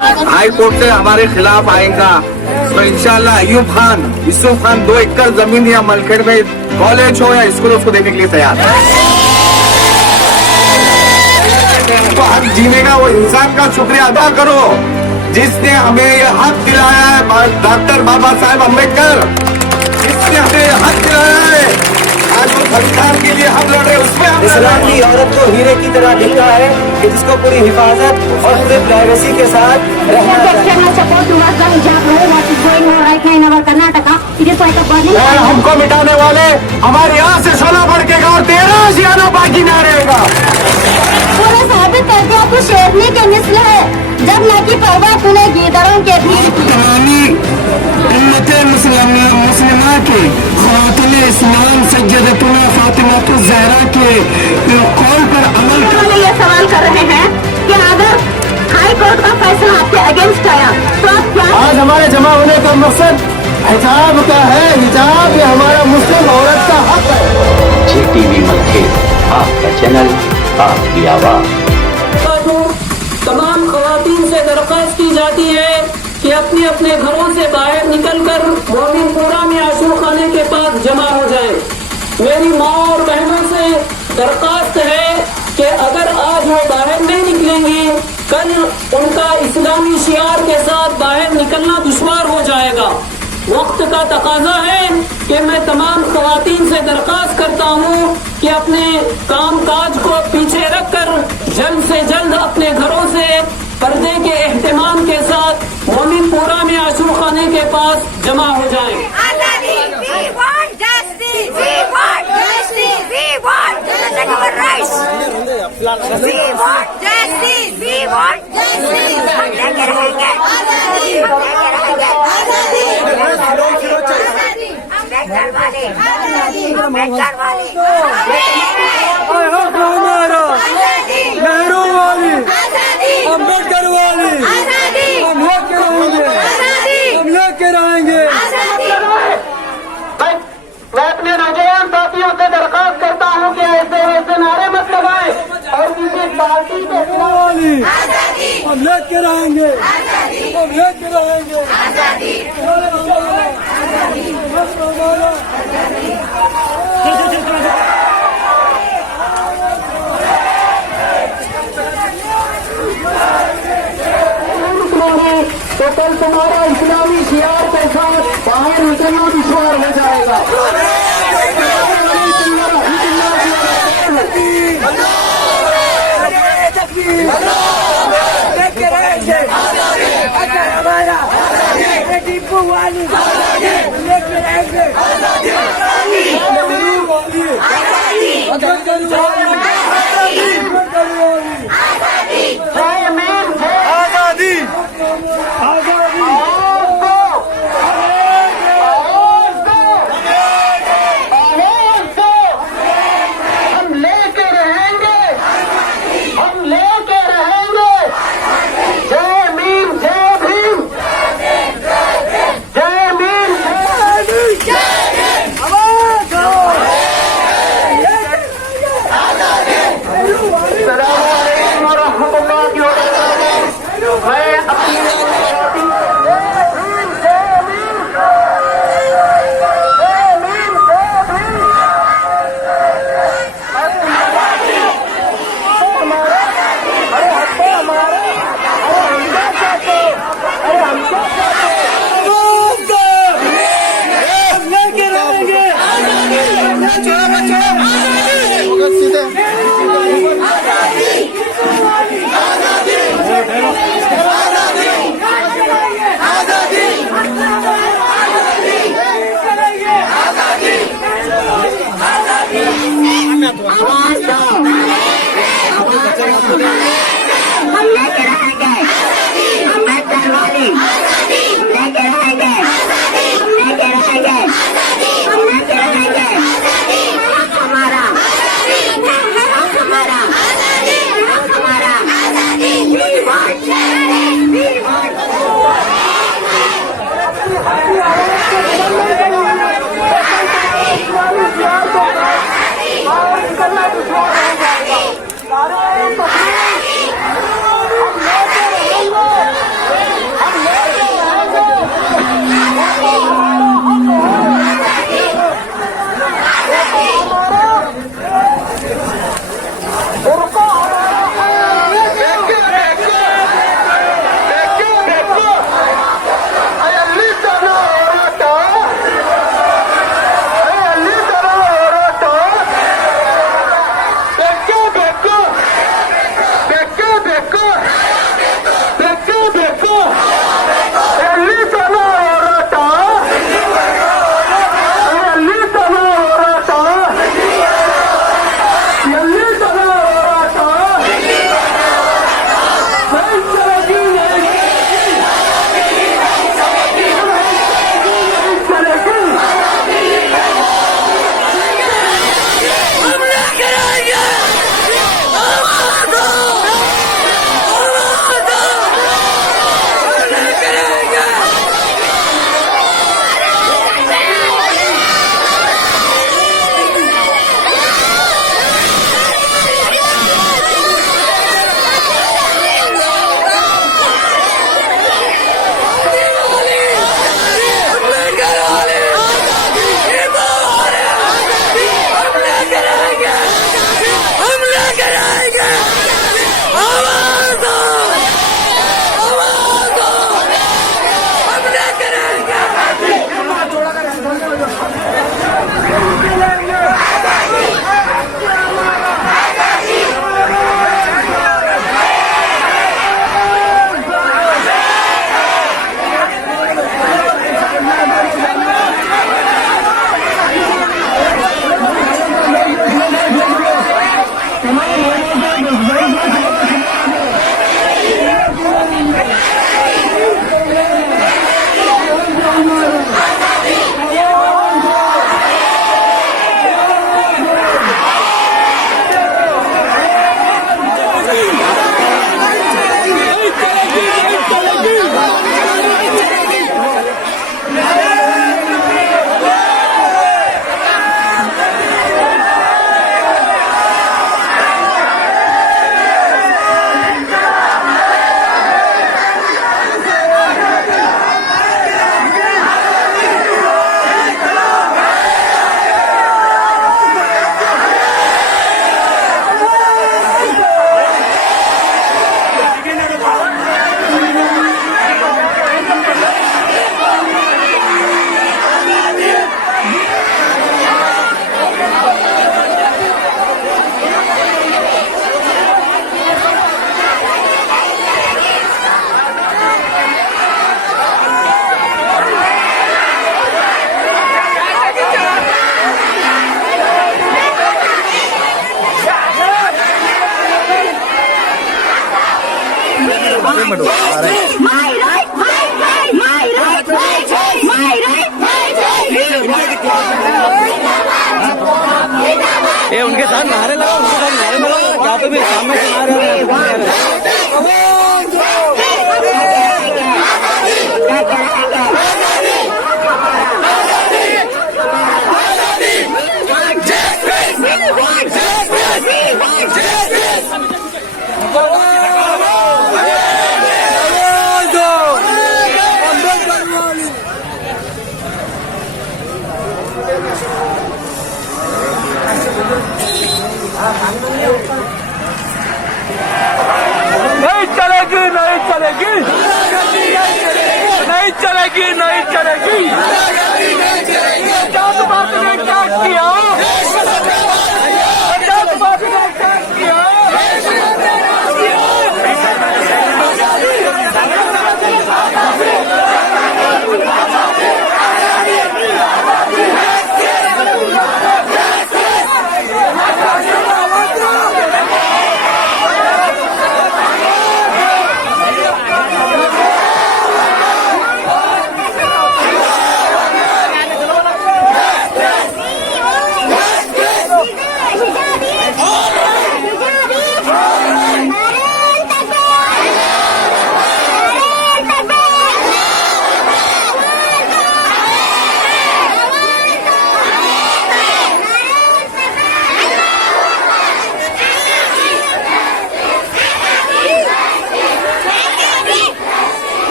High court से हमारे खिलाफ आएगा तो इंशाल्लाह अयूब खान, यूसुफ खान 2 एकड़ जमीन या मलखेड़ में कॉलेज हो या स्कूल उसको देने के लिए तैयार है। तो हक जीने का वो इंसान का शुक्रिया अदा करो जिसने हमें ये हक दिलाया है। डॉक्टर बाबा साहेब अम्बेडकर, जिसने हमें ये हक दिलाया है, आज वो संविधान के लिए हम लड़ रहे हैं। उसमें इस्लाम की औरत को हीरे की तरह देखा है कि जिसको पूरी हिफाजत और पूरे प्राइवेसी के साथ रहना हमको मिटाने वाले हमारे यहाँ से 16 बढ़ के और 13 सियाना बाकी ना रहेगा। पूरा साबित करके आपको शेरनी के मिसल है जब न की परवाह तूने गीदड़ों के भीड़ की। मुस्लिमा के खातून इस्लाम सज्जदतुल्लाह फातिमा ज़हरा के कौल पर अमल करने ये सवाल कर रहे हैं कि अगर हाई कोर्ट का फैसला आपके अगेंस्ट आया तो आप क्या? आज हमारे जमा होने का मकसद हिजाब का है। हिजाब ये हमारा मुस्लिम औरत का हक है। GTV मलखेड़, आपका चैनल, आपकी आवाज़। तमाम खवातीन से दरख्वास्त की जाती है कि अपने अपने घरों से बाहर निकलकर मोमिनपुरा में आशूर खाने के पास जमा हो जाएं। मेरी माँ और बहनों से दरख्वास्त है कि अगर आज वो बाहर नहीं निकलेंगी, कल उनका इस्लामी शियार के साथ बाहर निकलना दुश्वार हो जाएगा। वक्त का तकाजा है कि मैं तमाम खवातीन से दरख्वास्त करता हूँ कि अपने काम काज को पीछे रखकर जल्द से जल्द अपने घरों से पर्दे के एहतमाम के साथ मोमिनपुरा में आशूर खाने के पास जमा हो जाएं। नेहरू वाली, अम्बेडकर वाली, हम लेके रहेंगे। मैं अपने नौजवान साथियों से दरख्वास्त करता हूँ कि ऐसे नारे मत लगाएं और किसी पार्टी के हम लेके रहेंगे, हम लेके रहेंगे। तो कल तुम्हारा इस्लामी शियार के साथ बाहर निकलना दुश्वार हो जाएगा। Minute My right, my right, my right, my right, my right, my right. ये उनके साथ नारे लगाओ, उनके साथ नारे लगाओ, क्या तो भी सामने से नारे नहीं चलेगी, नहीं चलेगी, नहीं चलेगी, नहीं चलेगी। जातपात ने क्या किया? जातपात ने क्या किया?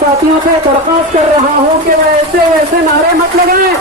साथियों से दरख्वास्त कर रहा हूं कि ऐसे ऐसे नारे मत लगाएं।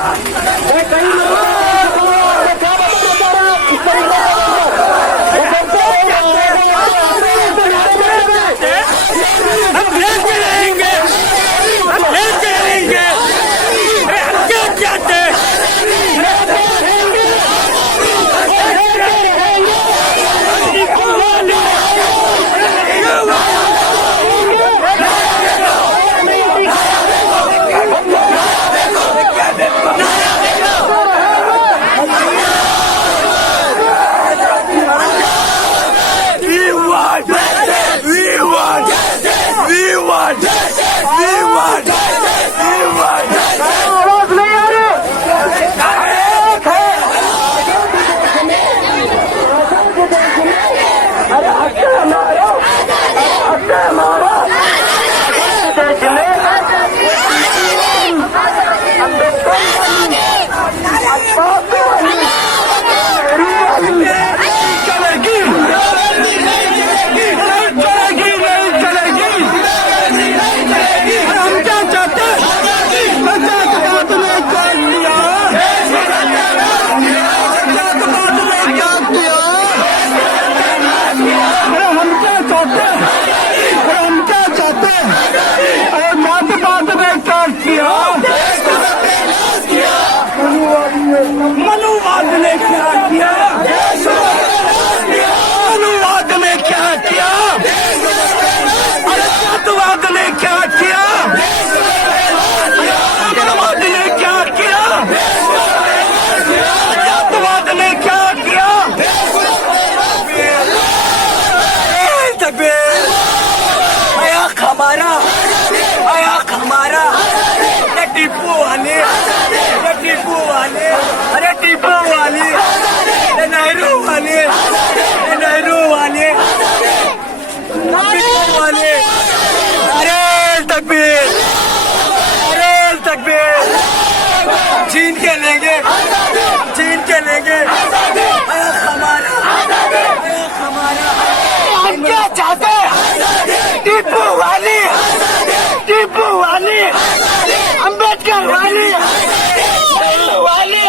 वाली वाली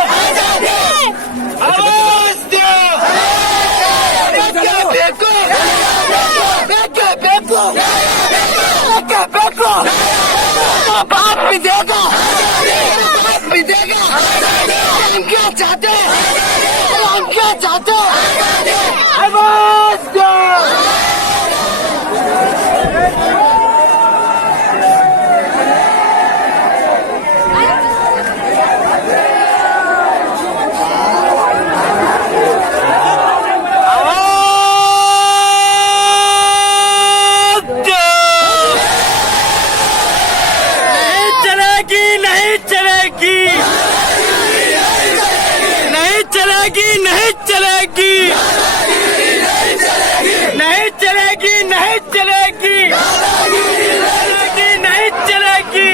आवाज दो Beko Beko Beko Beko Beko बाप भी देगा बाप भी देगा हम क्या चाहते हम क्या चाहते आवाज दो नहीं चलेगी नहीं चलेगी नहीं चलेगी नहीं चलेगी नहीं चलेगी नहीं चलेगी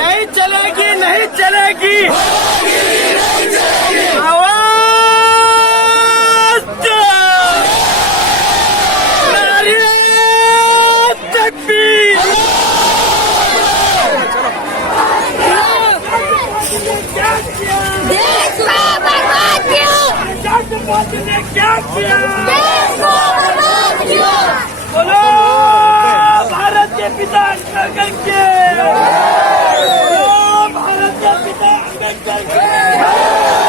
नहीं चलेगी नहीं चलेगी आवाज दो नारे तकबीर देश को बर्बाद किया मोदी ने क्या किया देश को बर्बाद किया बोलो भारत के पिता अम्बेडकर के बोलो भारत के पिता अम्बेडकर के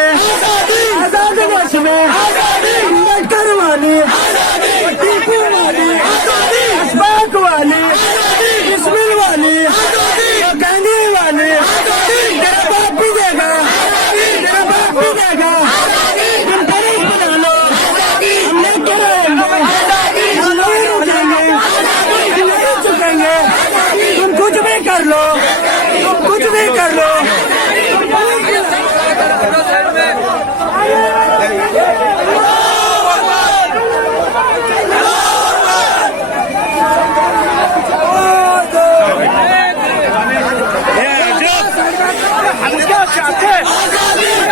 आजाद देश में अम्बेडकर वाली टीपू वाली अशफाक वाली बिस्मिल वाली गांधी वाली तेरा बाप भी देगा तेरा बाप भी देगा तुम फर्ज बना लो हम लेके रहेंगे हम नहीं रुकेंगे नहीं चुकेंगे तुम कुछ भी कर लो तुम कुछ भी कर लो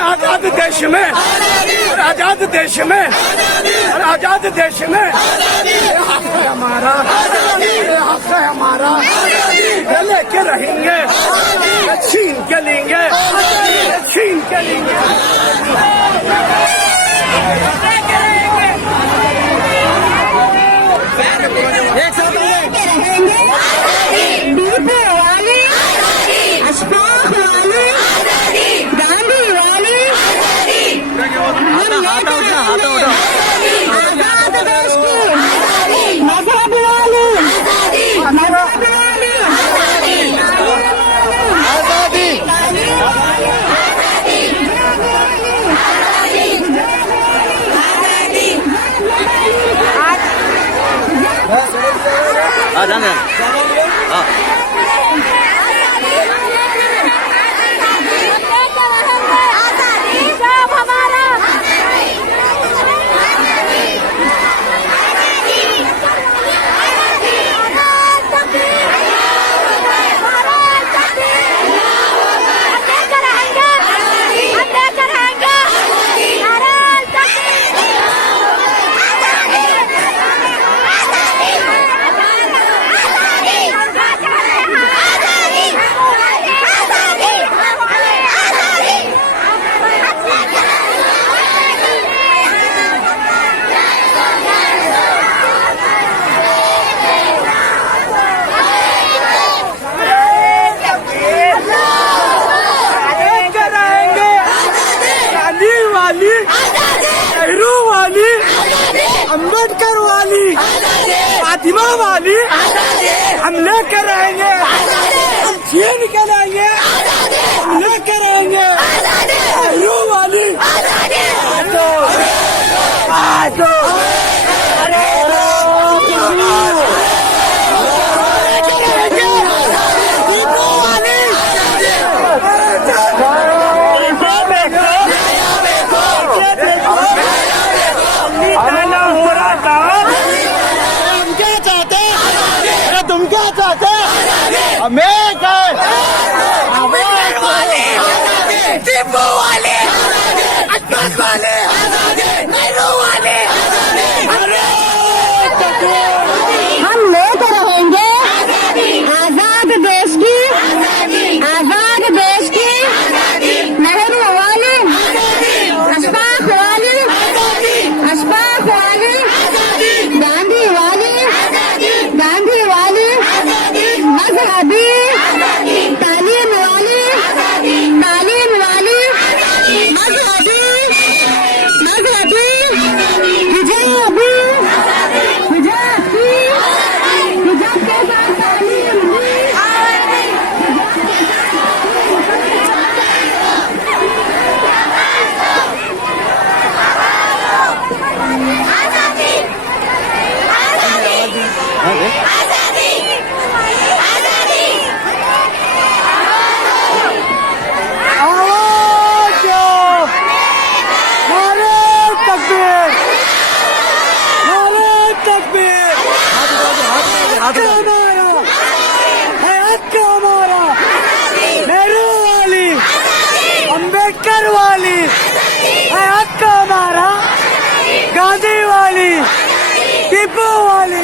आजाद देश में और आजाद देश में और आजाद देश में हक है हमारा हक है हमारा लेके रहेंगे छीन के लेंगे छीन के लेंगे एक साथ टीपू वाली अशफाक वाली गांधी वाली आजाद देश की मजहब वाली आजादी अम्बेडकर वाली फातिमा वाली हम लेकर रहेंगे, हम छीन कर आएंगे, हम लेकर रहेंगे। नेहरू वाली तुम क्या चाहते हमें टिप्पू वाले, अब्बास वाले, नेहरू वाले, हम लेकर रहेंगे आजाद देश की, आजाद देश की, नेहरू वाली, अशफाक वाली, अशफाक वाली, गांधी वाली, गांधी वाली, मजहबी, तालीम वाली, तालीम वाली, मजहबी, मजहबी, हिजाबी, हिजाब की, हिजाब के साथ तालीम आजादी, आजादी, आजादी, आजादी। आवाज दो, नारे तकबीर, नारे तकबीर। हक हमारा है, हक हमारा। नेहरू वाली, अम्बेडकर वाली है, हक हमारा। गांधी वाली, टिप्पू वाली।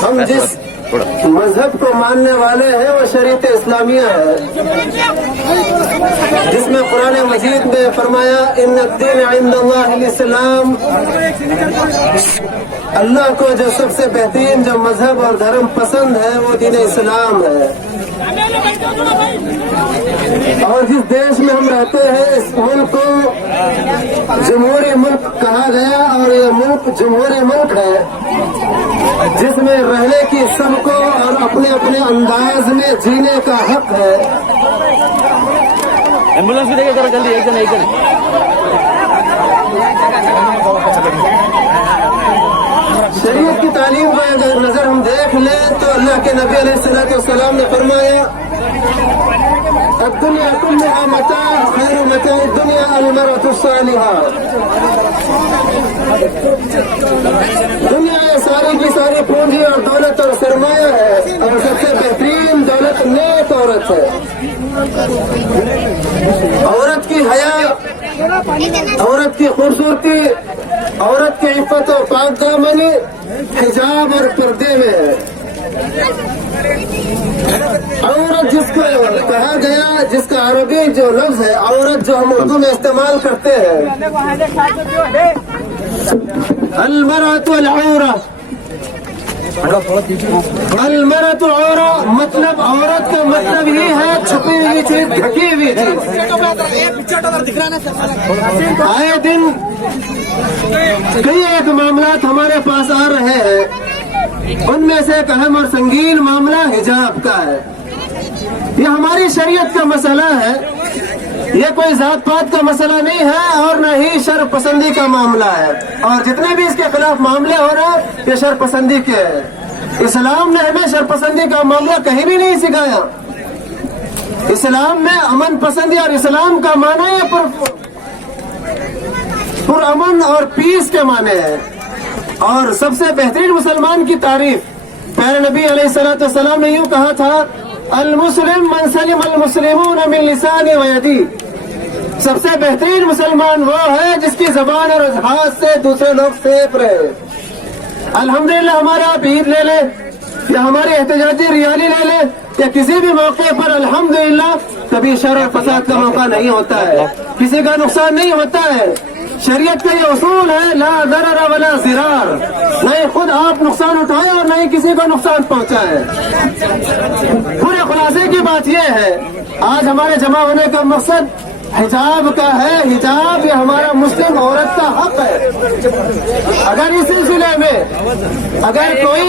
हम जिस मजहब को मानने वाले हैं वो शरीयत इस्लामिया है। जिसमें कुरान मजीद में फरमाया इन्नद्दीन इंदल्लाहिल इस्लाम, अल्लाह को जो सबसे बेहतरीन जो मजहब और धर्म पसंद है वो दीन इस्लाम है। और जिस देश में हम रहते हैं इस मुल्क को जमहूरी मुल्क कहा गया और ये मुल्क जमहूरी मुल्क है जिसमें रहने की सबको और अपने अपने अंदाज में जीने का हक है। एम्बुलेंस भी देखे करो जल्दी, एक जन शरीयत की तालीम को अगर नजर हम देख लें तो अल्लाह के नबी अलैहिस्सलाम ने फरमाया दुनिया कुल्लुहा मता खैरु मता दुनिया अल-मरअतु सालिहा। दुनिया ये सारी की सारी पूंजी और दौलत और सरमाया है और सबसे बेहतरीन दौलत नेक औरत है। औरत की हया, औरत की खूबसूरती, औरत की इफ्फत और पाकदामनी हिजाब और पर्दे में है। औरत जिसको कहा गया, जिसका अरबी जो लफ्ज है औरत जो हम उर्दू में इस्तेमाल करते हैं, अल-मरअतु अल-औरा, अल-मरअतु औरा मतलब औरत का मतलब ये है छुपी हुई चीज, ढकी हुई चीज। आए दिन कई एक मामलात हमारे पास आ रहे हैं, उनमें से एक अहम और संगीन मामला हिजाब का है। ये हमारी शरीयत का मसला है, ये कोई जात पात का मसला नहीं है और न ही शर पसंदी का मामला है। और जितने भी इसके खिलाफ मामले हो रहे हैं ये शर पसंदी के हैं। इस्लाम ने हमें शर पसंदी का मामला कहीं भी नहीं सिखाया। इस्लाम में अमन पसंदी और इस्लाम का माना है पुरअमन और पीस के माने हैं। और सबसे बेहतरीन मुसलमान की तारीफ प्यारे नबी अलैहिस्सलाम ने यूं कहा था, अल मुस्लिम मन सलिम अल मुस्लिमून मिन लिसानी व यदी। सबसे बेहतरीन मुसलमान वो है जिसकी जबान और हाथ से दूसरे लोग सेफ रहे। अल्हम्दुलिल्लाह हमारा आप ईद ले ले या हमारी एहतजाजी रियाली ले ले या किसी भी मौके पर अल्हम्दुलिल्लाह कभी शर और फसाद का मौका नहीं होता है, किसी का नुकसान नहीं होता है। शरीयत का ये उसूल है ला दरर वला ज़िरार, न ही खुद आप नुकसान उठाए और न ही किसी को नुकसान पहुंचाए। पूरे खुलासे की बात यह है आज हमारे जमा होने का मकसद हिजाब का है। हिजाब ये हमारा मुस्लिम औरत का हक है। अगर इस सिलसिले में अगर कोई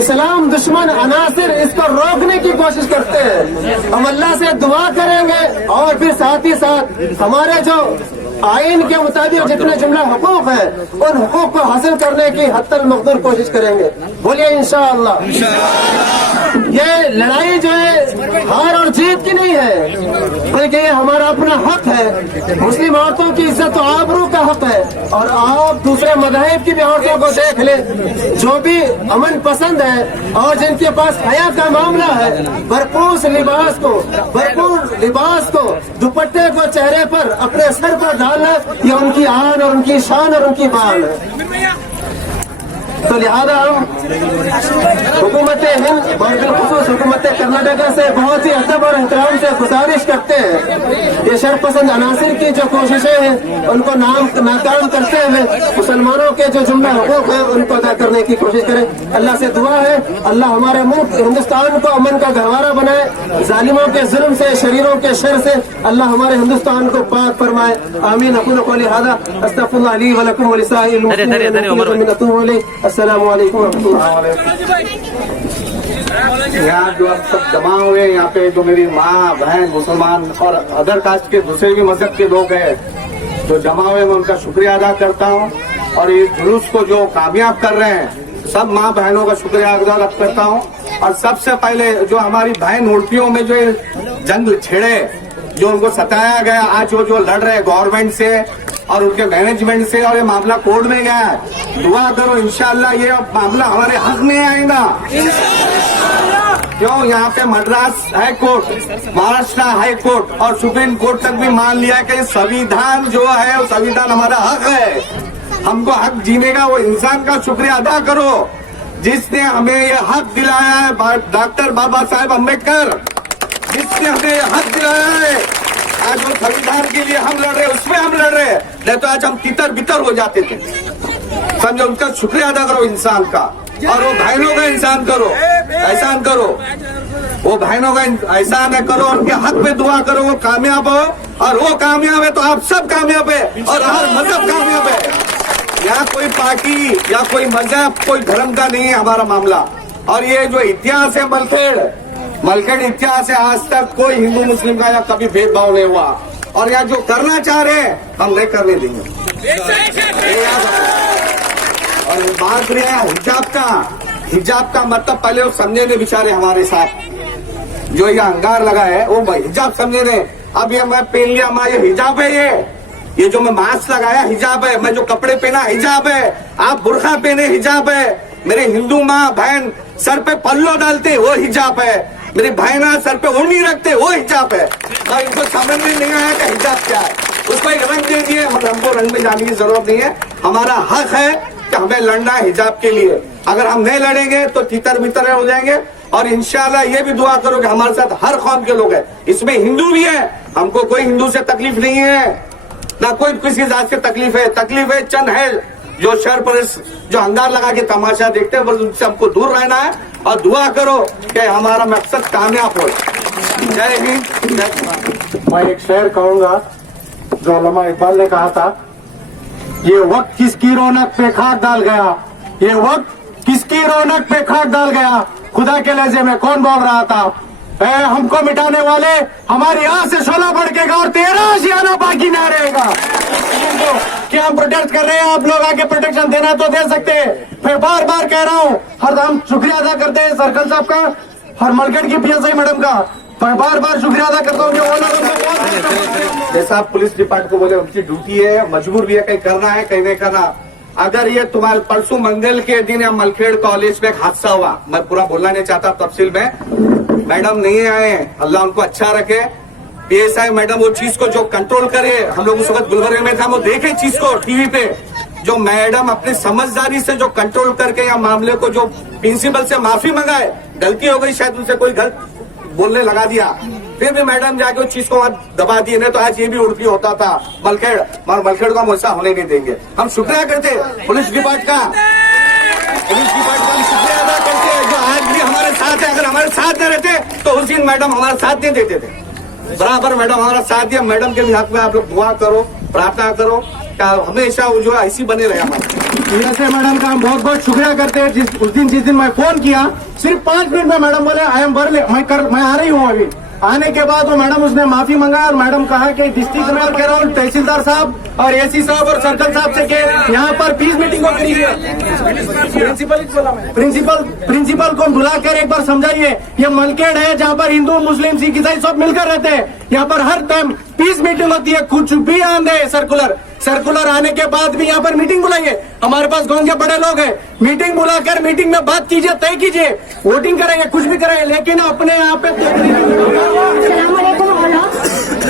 इस्लाम दुश्मन अनासिर इसको रोकने की कोशिश करते हैं, हम अल्लाह से दुआ करेंगे और फिर साथ ही साथ हमारे जो आइन के मुताबिक जितने जुमला हुकूक है उन हुकूक को हासिल करने की हत्तल मकदूर कोशिश करेंगे। बोलिए इंशाअल्लाह। ये लड़ाई जो है हार और जीत की नहीं है, बल्कि ये हमारा अपना हक है। मुस्लिम औरतों की इज्जत और आबरू का हक है। और आप दूसरे मज़ाहिब की भी औरतों को देख ले, जो भी अमन पसंद है और जिनके पास हया का मामला है, भरपूर लिबास को दुपट्टे को चेहरे पर अपने सर पर डालना ये उनकी आन और उनकी शान और उनकी बान है। तो लिहाजा हम हुकूमत हिंद और बिलखुसूस हुकूमत कर्नाटका से बहुत ही अदब और एहतराम से गुजारिश करते हैं ये शरपसंद अनासिर की जो कोशिशें हैं उनको नाकाम करते हुए मुसलमानों के जो जुम्मे हुकूक है उनको अदा करने की कोशिश करें। अल्लाह से दुआ है अल्लाह हमारे मुल्क हिंदुस्तान को अमन का गहवारा बनाए, जालिमों के जुल्म से शरीरों के शर से अल्लाह हमारे हिंदुस्तान को पाक फरमाए। आमीन। अक़ूलु क़ौली हाज़ा अस्तग़फ़िरुल्लाह ली व लकुम व लिसाइरिल मुस्लिमीन। अस्सलामु अलैकुम व रहमतुल्लाह। यहाँ जो आप सब जमा हुए यहाँ पे जो मेरी माँ बहन मुसलमान और अदर कास्ट के दूसरे भी मजहब के लोग हैं जो जमा हुए, मैं उनका शुक्रिया अदा करता हूँ। और इस जुलूस को जो कामयाब कर रहे हैं सब माँ बहनों का शुक्रिया अदा करता हूँ। और सबसे पहले जो हमारी बहन मूर्तियों में जो जंग छिड़े, जो उनको सताया गया, आज वो जो लड़ रहे हैं गवर्नमेंट से और उनके मैनेजमेंट से, और ये मामला कोर्ट में गया है। दुआ करो इंशाअल्लाह ये मामला हमारे हक में आएगा। क्यों यहाँ पे Madras high court, Maharashtra high court और सुप्रीम कोर्ट तक भी मान लिया कि संविधान जो है वो संविधान हमारा हक है। हमको हक जीने का वो इंसान का शुक्रिया अदा करो जिसने हमें ये हक दिलाया है। डॉक्टर बाबा साहेब अम्बेडकर जिसने हमें ये हक दिलाया है। आज वो संविधान के लिए हम लड़ रहे, उसमें हम लड़ रहे, नहीं तो आज हम तितर बितर हो जाते थे। समझो, उनका शुक्रिया अदा करो इंसान का, और वो भाइयों का इंसान करो, एहसान करो, वो भाइयों का एहसान है करो, उनके हक में दुआ करो, वो कामयाब हो, और वो कामयाब है तो आप सब कामयाब है, और हर मजहब कामयाब है। यहाँ कोई पार्टी या कोई मजहब, कोई धर्म का नहीं है हमारा मामला। और ये जो इतिहास है मलखेड़ इतिहास है, आज तक कोई हिंदू मुस्लिम का या कभी भेदभाव नहीं हुआ, और यहाँ जो करना चाह रहे हैं हम नहीं करने देंगे। और बात रही है हिजाब का मतलब पहले वो समझे ने बेचारे हमारे साथ जो ये अंगार लगा है वो हिजाब समझे ने। अब ये मैं पहन लिया, मैं ये हिजाब है, ये जो मैं मास्क लगाया हिजाब है, मैं जो कपड़े पहना हिजाब है, आप बुर्खा पहने हिजाब है, मेरे हिंदू माँ बहन सर पे पल्लो डालते वो हिजाब है, मेरी बहना सर पे ओढ़नी रखते वो हिजाब है। और इनको समझ में नहीं आया कि हिजाब क्या है, उसको एक रंग दे दिए, हमको रंग में जाने की जरूरत नहीं है। हमारा हक है कि हमें लड़ना है हिजाब के लिए। अगर हम नहीं लड़ेंगे तो तितर बितर हो जाएंगे। और इंशाल्लाह ये भी दुआ करो कि हमारे साथ हर कौम के लोग हैं, इसमें हिंदू भी है, हमको कोई हिंदू से तकलीफ नहीं है, ना कोई किसी जात से तकलीफ है चंद है जो शहर पर जो अंगार लगा के तमाशा देखते हैं, बस उनसे हमको दूर रहना है और दुआ करो कि हमारा मकसद कामयाब हो। जय हिंद, जय भारत। मैं एक शेर कहूंगा जो अल्लामा इकबाल ने कहा था, ये वक्त किसकी रौनक पे खाक डाल गया, ये वक्त किसकी रौनक पे खाक डाल गया, खुदा के लहजे में कौन बोल रहा था, हमको मिटाने वाले हमारी आंख से शोला भड़केगा और तेरा आशियाना बाकी ना रहेगा। क्या हम प्रोटेक्ट कर रहे हैं, आप लोग आके प्रोटेक्शन देना तो दे सकते हैं। मैं बार बार कह रहा हूँ, हर हम शुक्रिया अदा करते हैं सर्कल साहब का और मलखेड़ की PSI मैडम का, मैं बार बार शुक्रिया अदा करता हूँ। जैसा आप पुलिस डिपार्टमेंट को बोले, उनकी ड्यूटी है, मजबूर भी है, कहीं करना है कहीं नहीं करना। अगर ये तुम्हारे परसों मंगल के दिन मलखेड़ कॉलेज में एक हादसा हुआ, मैं पूरा बोलना नहीं चाहता तफसील में, मैडम नहीं आए, अल्लाह उनको अच्छा रखे। PSI मैडम वो चीज को जो कंट्रोल करे, हम लोग उस वक्त गुलबर्गे में था, वो देखे चीज को टीवी पे, जो मैडम अपनी समझदारी से जो कंट्रोल करके या मामले को जो प्रिंसिपल से माफी मंगाए, गलती हो गई शायद उनसे कोई गलत बोलने लगा दिया, फिर भी मैडम जाके उस चीज को वहां दबा दिए, नहीं तो आज ये भी उड़ती होता था मलखेड़, और मलखेड़ को हम ऐसा होने नहीं देंगे। हम शुक्रिया करते पुलिस डिपार्टमेंट का हम शुक्रिया अदा करते हैं जो आज भी हमारे साथ है। अगर हमारे साथ न रहते तो उस दिन मैडम हमारा साथ नहीं देते थे, बराबर मैडम हमारा साथ दिया। मैडम के भी हक में आप लोग दुआ करो, प्रार्थना करो, हमेशा वो जो ऐसी बने रहे हमारे। जैसे मैडम का हम बहुत बहुत शुक्रिया करते हैं। जिस दिन मैं फोन किया, सिर्फ 5 मिनट में मैडम बोले आई एम बरले, मैं आ रही हूँ। अभी आने के बाद वो मैडम उसने माफी मांगा और मैडम कहा कि डिस्ट्रिक्ट में कह रहा हूँ तहसीलदार साहब और AC साहब और सर्कल साहब से के यहाँ पर पीस मीटिंग को करिए, प्रिंसिपल को बुलाकर एक बार समझाइए, ये मलखेड़ है जहाँ पर हिंदू मुस्लिम सिख ईसाई सब मिलकर रहते हैं, यहाँ पर हर टाइम पीस मीटिंग होती है, कुछ भी आंदे सर्कुलर आने के बाद भी यहाँ पर मीटिंग बुलाइए। हमारे पास कौन के बड़े लोग हैं, मीटिंग बुलाकर मीटिंग में बात कीजिए, तय कीजिए, वोटिंग करेंगे, कुछ भी करेंगे, लेकिन अपने यहाँ पे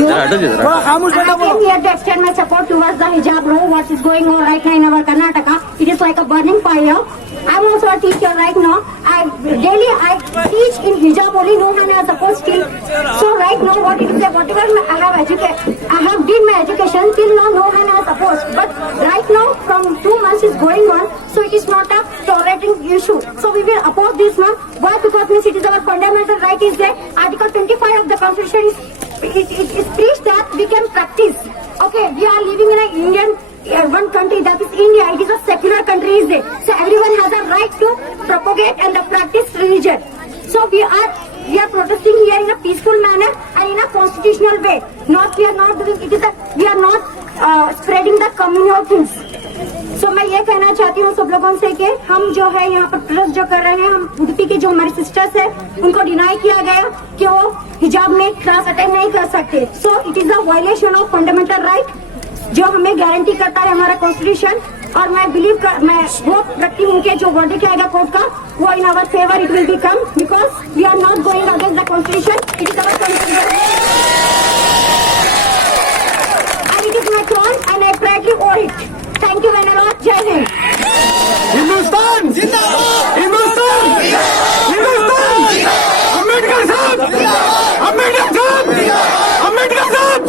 Here to extend my support towards the hijab law, what is going on right now in our Karnataka. It is like a burning fire. I'm also a teacher right now. I teach in hijab only, no man has supposed to. So right now, what it is, whatever I have did my education till now, no man has supposed. But right now, from 2 months is going on, so it is not a tolerating issue. So we will oppose this now. Why? Because it is our fundamental right is there. Article 25 of the Constitution is it preached that we can practice. Okay, we are living in an Indian one country, that is India. It is a secular country, is there? So everyone has a right to propagate and practice religion. So we are protesting here in a peaceful manner and in a constitutional way. We are not doing it. We are not spreading the communal things. So मैं ये कहना चाहती हूँ सब लोगों से कि हम जो है यहाँ पर प्रोटेस्ट जो कर रहे हैं, हम उडुपी के जो हमारे सिस्टर्स है उनको डिनाई किया गया कि वो हिजाब में क्लास अटेंड नहीं कर सकते। So it is a violation of fundamental right जो हमें गारंटी करता है हमारा कॉन्स्टिट्यूशन। और मैं मैं होप रखती हूँ कि जो वर्डिक्ट आएगा कोर्ट का वो in our favour it will become, because we are not going against the constitution, it is our constitution and it is my throne and I proudly own it. Thank you very much. जय हिंद। हिंदुस्तान जिंदाबाद, हिंदुस्तान अम्बेडकर साहब, अम्बेडकर साहब।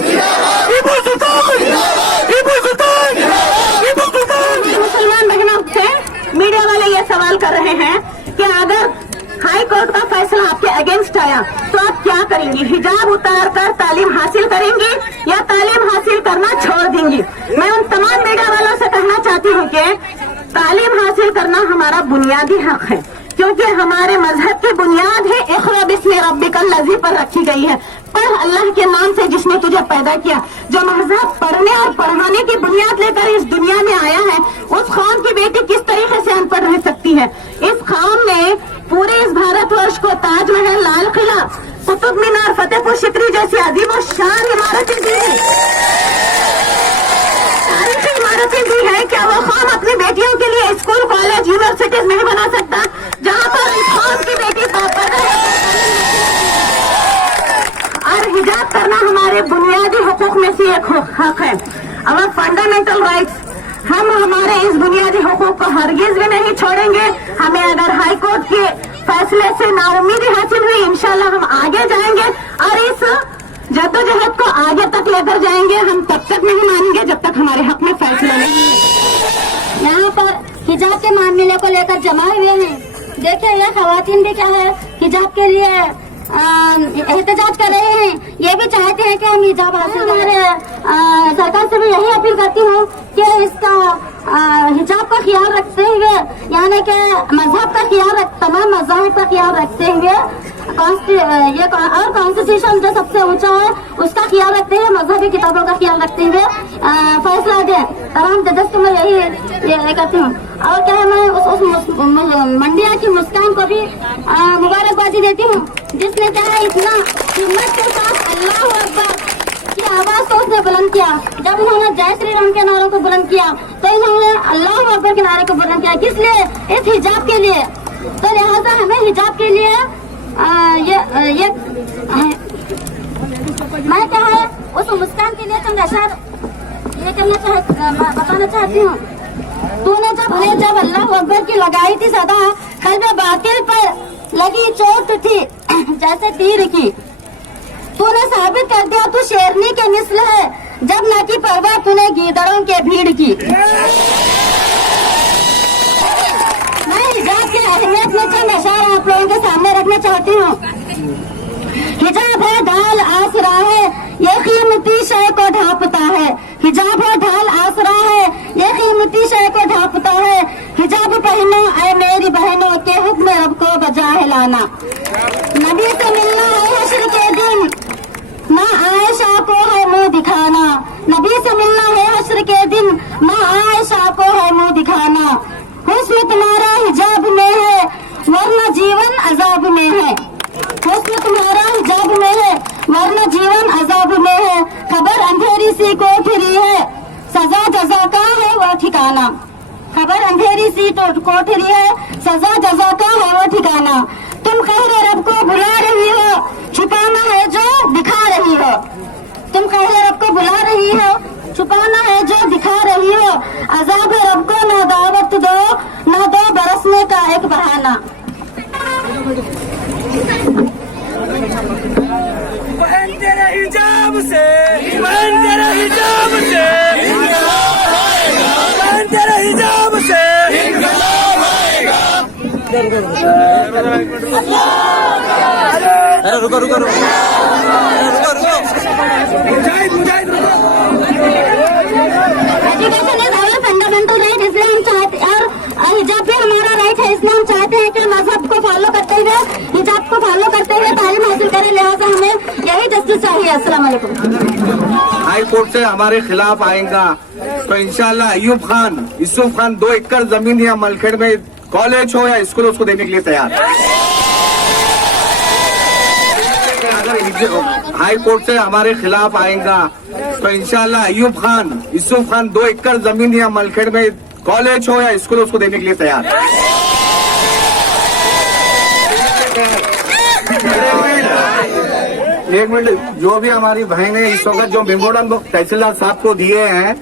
बुनियादी हक है, क्योंकि हमारे मजहब की बुनियाद है इक़रा बिस्मि रब्बिकल लज़ी पर रखी गई है। पढ़ अल्लाह के नाम से जिसने तुझे पैदा किया। जो मजहब पढ़ने और पढ़ाने की बुनियाद लेकर इस दुनिया में आया है, उस कौम की बेटी किस तरीके से अनपढ़ रह सकती है। इस कौम ने पूरे इस भारतवर्ष को ताजमहल, लाल किला, कुतुब मीनार, फतेहपुर सिकरी जैसी अजीब और शान इमारतें दी है, तारीखी इमारतें दी है। क्या वो कौम अपनी बेटियों के लिए स्कूल, कॉलेज, यूनिवर्सिटीज नहीं बना सकता जहाँ पर इस कौम की बेटी और हिजाब करना हमारे बुनियादी हुकूक में से एक हक है। अवर फंडामेंटल राइट्स, हम हमारे इस बुनियादी हुकूक को हरगिज भी नहीं छोड़ेंगे। हमें अगर हाई कोर्ट के फैसले से नाउम्मीदी हासिल हुई, इंशाल्लाह हम आगे जाएंगे और इस जद्दोजहद को आगे तक लेकर जाएंगे। हम तब तक नहीं मानेंगे जब तक हमारे हक में फैसला नहीं होगा। यहाँ पर हिजाब के मामले को लेकर जमा हुए हैं। देखिए, यह खवातीन भी क्या है, हिजाब के लिए एहतजाज कर रहे हैं। ये भी चाहते हैं कि हम हिजाब हासिल करें। सरकार से भी यही अपील करती हूँ कि इसका हिजाब का ख्याल रखते हुए, यानी कि मजहब का ख्याल, तमाम मजहब का ख्याल रखते हुए ये और कॉन्स्टिट्यूशन जो सबसे ऊंचा है उसका ख्याल रखते हुए, मजहबी किताबों का ख्याल रखते हुए फैसला दें। तमाम जजेस को मैं यही करती हूँ। और क्या है, मैं उस मंडिया की मुस्कान को भी मुबारकबादी देती हूँ, जिसने क्या है इतना हिम्मत के साथ अल्लाह अकबर की आवाज को उसने बुलंद किया। जब उन्होंने जय श्री राम के नारों को बुलंद किया तो इन्होंने अल्लाह अकबर के नारे को बुलंद किया। किस लिए? इस हिजाब के लिए। तो लिहाजा हमें हिजाब के लिए ये मैं क्या है उस मुस्कान के लिए चंद अशर ये बताना चाहती हूँ। तूने जब अल्लाह अकबर की लगाई थी सदा, कल्बे बातिल पर लगी चोट थी जैसे तीर की। तूने साबित कर दिया तू शेरनी के मिसल है, जब न की परवाह तूने गीदड़ों के भीड़ की। मैं हिजाब की अहमियत में चंद अशार आप लोगों के सामने रखना चाहती हूँ। हिजाब है ढाल आसरा है, ये कीमती शय को ढांपता है। हिजाब है ढाल आसरा है, ये कीमती शय को ढांपता है। हिजाब पहनो ऐ मेरी बहनों के हुक्म रब को बजा हिलाना। नबी से मिलना है हश्र के दिन, माँ आयशा को है मुंह दिखाना। नबी से मिलना है हश्र के दिन, माँ आयशा को है मुंह दिखाना। हुस्न तुम्हारा हिजाब में है, वरना जीवन अजाब में है। हुस्न तुम्हारा हिजाब में है, वरना जीवन अजाब में है। खबर अंधेरी सी कोठरी है, सजा जजा का है वो ठिकाना। खबर अंधेरी सी कोठरी है, सजा जजा का है वो ठिकाना। तुम कहरे रब को बुला रही हो, छुपाना है जो दिखा रही हो। तुम कहरे रब को बुला रही हो, छुपाना है जो दिखा रही हो। अजाब रब को ना दावत दो, ना दो बरसने का एक बहाना। बहन तेरे हिजाब से, बहन तेरे हिजाब से, बहन तेरे हिजाब से। अरे रुको रुको रुको मुजाहिद रुको। Education is our fundamental right, इसलिए हम चाहते और हिजाब भी हमारा राइट है। इसलिए हम चाहते हैं कि मजहब को फॉलो करते हुए, हिजाब को फॉलो करते हुए तालीम हासिल करें। लिहाजा हमें यही जस्टिस चाहिए। अस्सलाम वालेकुम। हाई कोर्ट से हमारे खिलाफ आएगा तो इंशाल्लाह अयूब खान, यूसुफ खान 2 एकड़ जमीन या मलखेड़ में कॉलेज हो या स्कूल उसको देने के लिए तैयार। अगर हाई कोर्ट से हमारे खिलाफ आएगा तो इंशाल्लाह अयूब खान, यूसुफ खान 2 एकड़ जमीन या मलखेड़ में कॉलेज हो या स्कूल उसको देने के लिए तैयार। एक मिनट, जो भी हमारी बहन है इस वक्त जो मेमोरंडम तहसीलदार साहब को दिए हैं,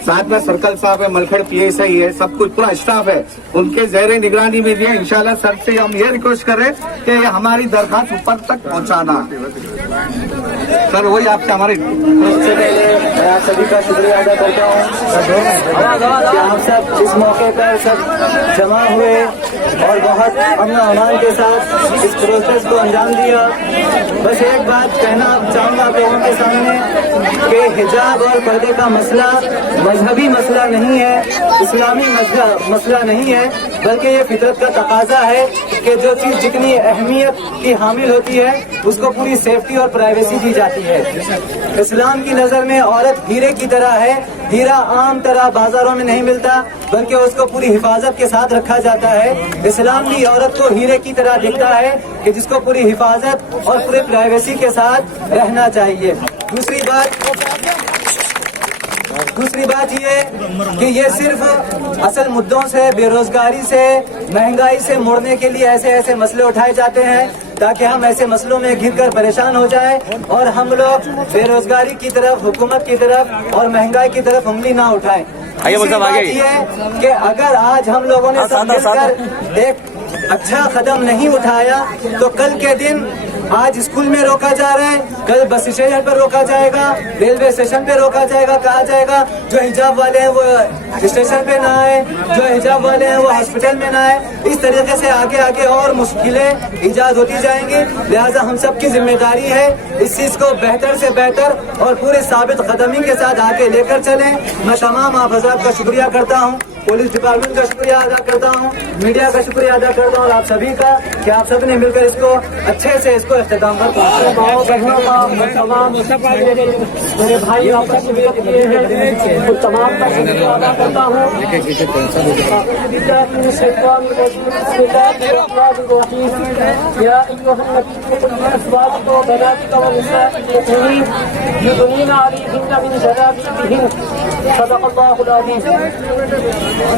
साथ में सर्कल साहब है, मलखेड़ PSI है, सब कुछ पूरा स्टाफ है, उनके ज़ेरे निगरानी में दिए। इंशाल्लाह सर से हम ये रिक्वेस्ट करें कि हमारी दरखास्त ऊपर तक पहुंचाना। सर वही आपसे हमारे मैं सभी का शुक्रिया अदा करता हूँ कि आप सब इस मौके पर सब जमा हुए और बहुत अमन अमान के साथ इस प्रोसेस को अंजाम दिया। बस एक बात कहना चाहूँगा आप लोगों के सामने कि हिजाब और पर्दे का मसला मजहबी मसला नहीं है, इस्लामी मसला नहीं है। बल्कि ये फितरत का तकाजा है कि जो चीज़ जितनी अहमियत की हामिल होती है उसको पूरी सेफ्टी और प्राइवेसी दी जाती है। इस्लाम की नज़र में औरत हीरे की तरह है। हीरा आम तरह बाजारों में नहीं मिलता, बल्कि उसको पूरी हिफाजत के साथ रखा जाता है। इस्लाम भी औरत को हीरे की तरह दिखता है कि जिसको पूरी हिफाजत और पूरी प्राइवेसी के साथ रहना चाहिए। दूसरी बात ये कि ये सिर्फ असल मुद्दों से, बेरोजगारी से, महंगाई से मुड़ने के लिए ऐसे ऐसे मसले उठाए जाते हैं ताकि हम ऐसे मसलों में घिर कर परेशान हो जाए और हम लोग बेरोजगारी की तरफ, हुकूमत की तरफ और महंगाई की तरफ उंगली ना उठाएं। दूसरी बात ये कि अगर आज हम लोगों ने सब मिलकर एक अच्छा कदम नहीं उठाया तो कल के दिन आज स्कूल में रोका जा रहा है, कल बस स्टेशन पर रोका जाएगा, रेलवे स्टेशन पे रोका जाएगा, कहा जाएगा जो हिजाब वाले हैं वो स्टेशन पे ना आए, जो हिजाब वाले हैं वो हॉस्पिटल में ना आए। इस तरीके से आगे आगे और मुश्किलें ईजाद होती जाएंगी। लिहाजा हम सब की जिम्मेदारी है इस चीज को बेहतर से बेहतर और पूरे साबित कदमी के साथ आगे लेकर चलें। मैं तमाम आप हज़रात का शुक्रिया करता हूँ, पुलिस डिपार्टमेंट का शुक्रिया अदा करता हूँ, मीडिया का शुक्रिया अदा करता हूँ और आप सभी का कि आप सब ने मिलकर इसको अच्छे से इसको इख्तिताम पर मेरे भाई आपका शुक्रिया किए हैं, तो तमाम का शुक्रिया अदा करता हूँ।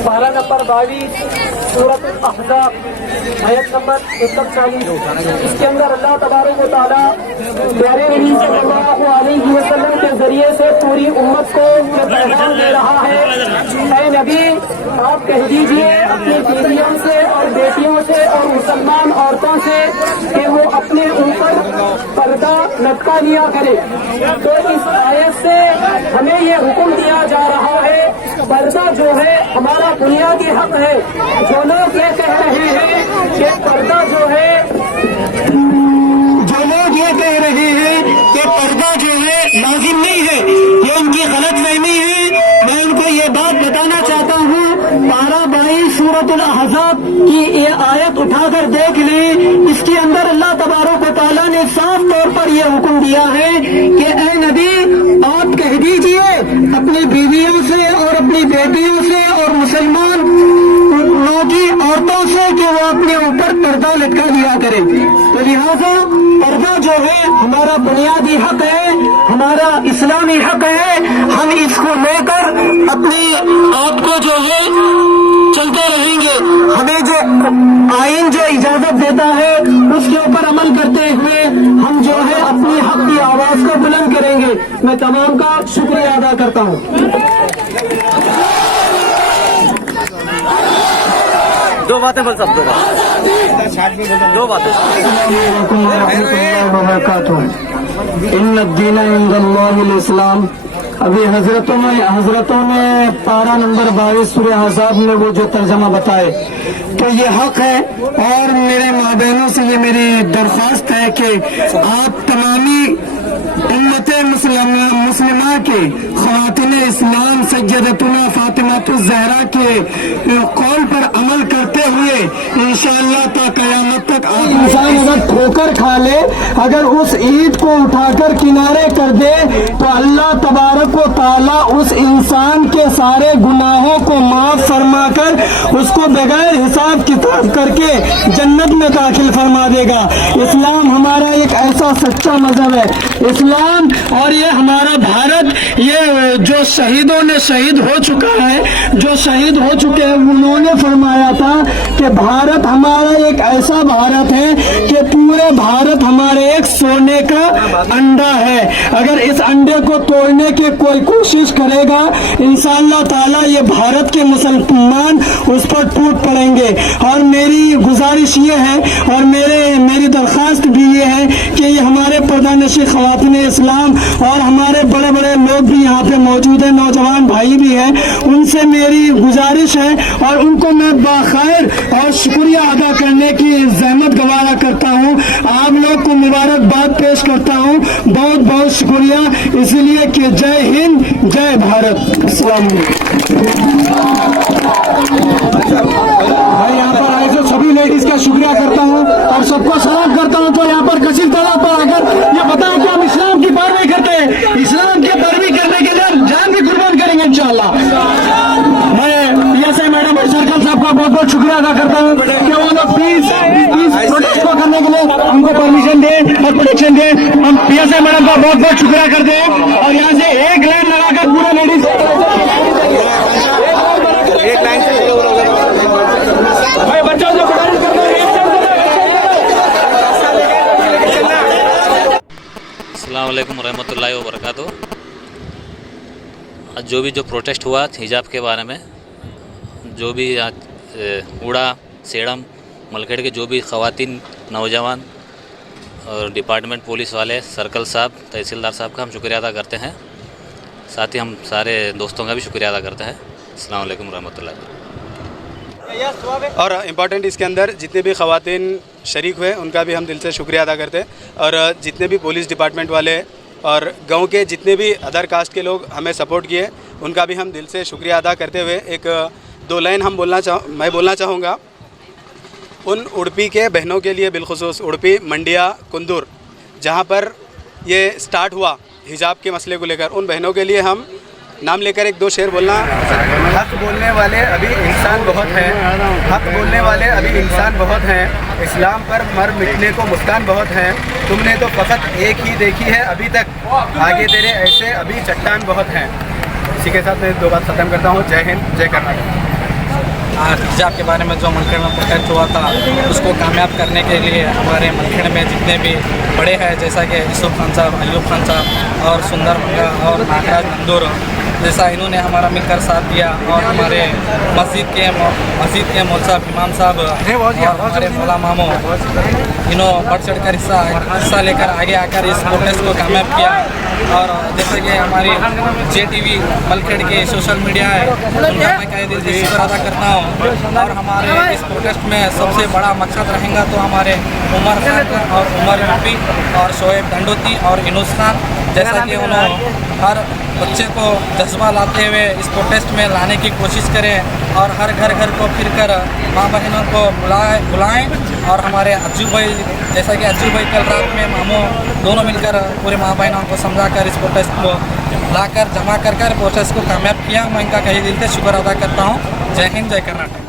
पारा नंबर 22 सूरत अहज़ाब आयत नंबर 140। इसके अंदर अल्लाह तबारक व तआला प्यारे नबी सल्लल्लाहु अलैहि वसल्लम के जरिए से पूरी उम्मत को पैगाम दे रहा है। ऐ नबी, आप कह दीजिए अपनी बीवियों से और बेटियों से और मुसलमान औरतों से कि वो अपने ऊपर पर्दा लटका लिया करे। तो इस आयत से हमें ये हुक्म दिया जा रहा है, पर्दा जो है हमारा बुनियादी हक है। जो लोग ये कह रहे हैं कि पर्दा जो है पर्दा जो है लाजिम नहीं है, ये उनकी गलत फहमी है। मैं उनको ये बात बताना चाहता हूँ, पारा 22 सूरतुल अहज़ाब की ये आयत उठाकर देख लें। इसके अंदर अल्लाह तबारक व तआला ने साफ तौर पर यह हुक्म दिया है कि ऐ नबी, आप कह दीजिए अपनी बीवियों से और अपनी बेटियों से और मुसलमान की औरतों से कि वो अपने ऊपर पर्दा लटका दिया करें। तो लिहाजा पर्दा जो है हमारा बुनियादी हक है, हमारा इस्लामी हक है। हम इसको लेकर अपने आप को जो है चलते रहेंगे। हमें जो आईन जो इजाजत देता है उसके ऊपर अमल करते हुए हम जो है अपनी हक की आवाज को बुलंद करेंगे। मैं तमाम का शुक्रिया अदा करता हूँ। दो बातें बोल सकते दो बातें। इन्नद्दीन इंदल्लाहिल इस्लाम। अभी हजरतों ने पारा नंबर 22 सूरह अहज़ाब में वो जो तर्जमा बताए, तो ये हक है। और मेरे माँ बहनों से ये मेरी दरख्वास्त है कि आप तमामी उम्मत मुस्लिमा के ख़वातीन इस्लाम सज्जदतुना फातिमातुज़ ज़हरा के कौल पर अमल करते हुए इंशाअल्लाह ता क़यामत तक आप इंसान अगर ठोकर खा ले, अगर उस ईद को उठाकर किनारे कर दे, तो अल्लाह तबारक व तआला उस इंसान के सारे गुनाहों को माफ फरमा कर उसको बगैर हिसाब किताब करके जन्नत में दाखिल फरमा देगा। इस्लाम हमारा एक ऐसा सच्चा मजहब है, इस्लाम। और ये हमारा भारत, ये जो शहीदों ने शहीद हो चुका है, जो शहीद हो चुके हैं, उन्होंने फरमाया था कि भारत हमारा एक ऐसा भारत है कि पूरे भारत हमारे एक सोने का अंडा है। अगर इस अंडे को तोड़ने की कोई कोशिश करेगा, इंशाअल्लाह ताला ये भारत के मुसलमान उस पर टूट पड़ेंगे। और मेरी गुजारिश ये है और मेरी दरख्वास्त भी ये है कि ये हमारे प्रधानमंत्री ख़वातीन इस्लाम और हमारे बड़े बड़े लोग भी यहाँ पे मौजूद हैं, नौजवान भाई भी हैं, उनसे मेरी गुजारिश है और उनको मैं बाखैर और शुक्रिया अदा करने की ज़हमत गवारा करता हूँ। आप लोग को मुबारकबाद पेश करता हूँ, बहुत बहुत शुक्रिया। इसलिए कि जय हिंद, जय भारत। अस्सलाम वालेकुम। और सबको सलाम करता हूँ जो यहाँ पर कशिश दादा पर आकर ये बताएं कि हम इस्लाम की पैरवी करते हैं, इस्लाम की पैरवी करने के लिए हम जान भी कुर्बान करेंगे इंशाअल्लाह। मैं पीएसआई मैडम और सर्कल साहब का बहुत बहुत शुक्रिया अदा करता हूँ कि वो लोग प्लीज प्रोटेस्ट को करने के लिए हमको परमिशन दे और प्रोटेक्शन दे। हम पीएसआई मैडम का बहुत बहुत शुक्रिया करते हैं और यहाँ से एक लाइन लगाकर पूरा लेडीज एक लाइन से भाई बच्चों जो अस्सलाम वालेकुम रहमतुल्लाहि व बरकातहू। आज जो प्रोटेस्ट हुआ हिजाब के बारे में, जो भी आज उड़ा सेड़म मलखेड़ के जो भी ख़वातीन नौजवान और डिपार्टमेंट पुलिस वाले, सर्कल साहब, तहसीलदार साहब का हम शुक्रिया अदा करते हैं। साथ ही हम सारे दोस्तों का भी शुक्रिया अदा करते हैं। अस्सलाम वालेकुम रहमतुल्लाहि। और इम्पॉर्टेंट इसके अंदर जितने भी ख़वातीन शरीक हुए उनका भी हम दिल से शुक्रिया अदा करते हैं, और जितने भी पुलिस डिपार्टमेंट वाले और गांव के जितने भी अदर कास्ट के लोग हमें सपोर्ट किए उनका भी हम दिल से शुक्रिया अदा करते हुए एक दो लाइन मैं बोलना चाहूँगा उन उड़पी के बहनों के लिए, बिलखुसूस उड़पी, मंडिया, कुंदूर, जहाँ पर ये स्टार्ट हुआ हिजाब के मसले को लेकर, उन बहनों के लिए हम नाम लेकर एक दो शेर बोलना। हक बोलने वाले अभी इंसान बहुत हैं, हक बोलने वाले अभी इंसान बहुत हैं, इस्लाम पर मर मिटने को मुस्कान बहुत हैं, तुमने तो फ़कत एक ही देखी है अभी तक, आगे तेरे ऐसे अभी चट्टान बहुत हैं। इसी के साथ मैं दो बात ख़त्म करता हूँ। जय हिंद, जय कर्नाटक। हिजाब के बारे में जो मलखेड़ में प्रोटेस्ट हुआ था उसको कामयाब करने के लिए हमारे मलखेड़ में जितने भी बड़े हैं, जैसा कि यूसुफ खान साहब, अयूब खान साहब और सुंदर मंगा और नागराज नंदूर, जैसा इन्होंने हमारा मिलकर साथ दिया, और हमारे मस्जिद के मौलवी साहब, इमाम साहब और हमारे मौला मामो, इन्हों बढ़ चढ़ कर हिस्सा लेकर आगे आकर इस प्रोटेस्ट को कामयाब किया। और जैसे कि हमारी JTV मलखेड़ के सोशल मीडिया है, उनका मैं कह दिल से शुक्र अदा करता हूँ। और हमारे इस प्रोटेस्ट में सबसे बड़ा मकसद रहेगा तो हमारे उमर खान और उमर यूपी और शोएब दंडोती और इनूस खान, जैसा कि उन्होंने हर बच्चे को जज्बा लाते हुए इस प्रोटेस्ट में लाने की कोशिश करें और हर घर घर को फिर कर माँ बहनों को बुलाएं। और हमारे अज्जू भाई, जैसा कि अज्जू भाई कल रात में मामू दोनों मिलकर पूरे माँ बहनों को समझाकर इस प्रोटेस्ट को लाकर जमा कर प्रोटेस्ट को कामयाब किया। मैं इनका कहीं दिल से शुक्र अदा करता हूँ। जय हिंद, जय कर्नाटक।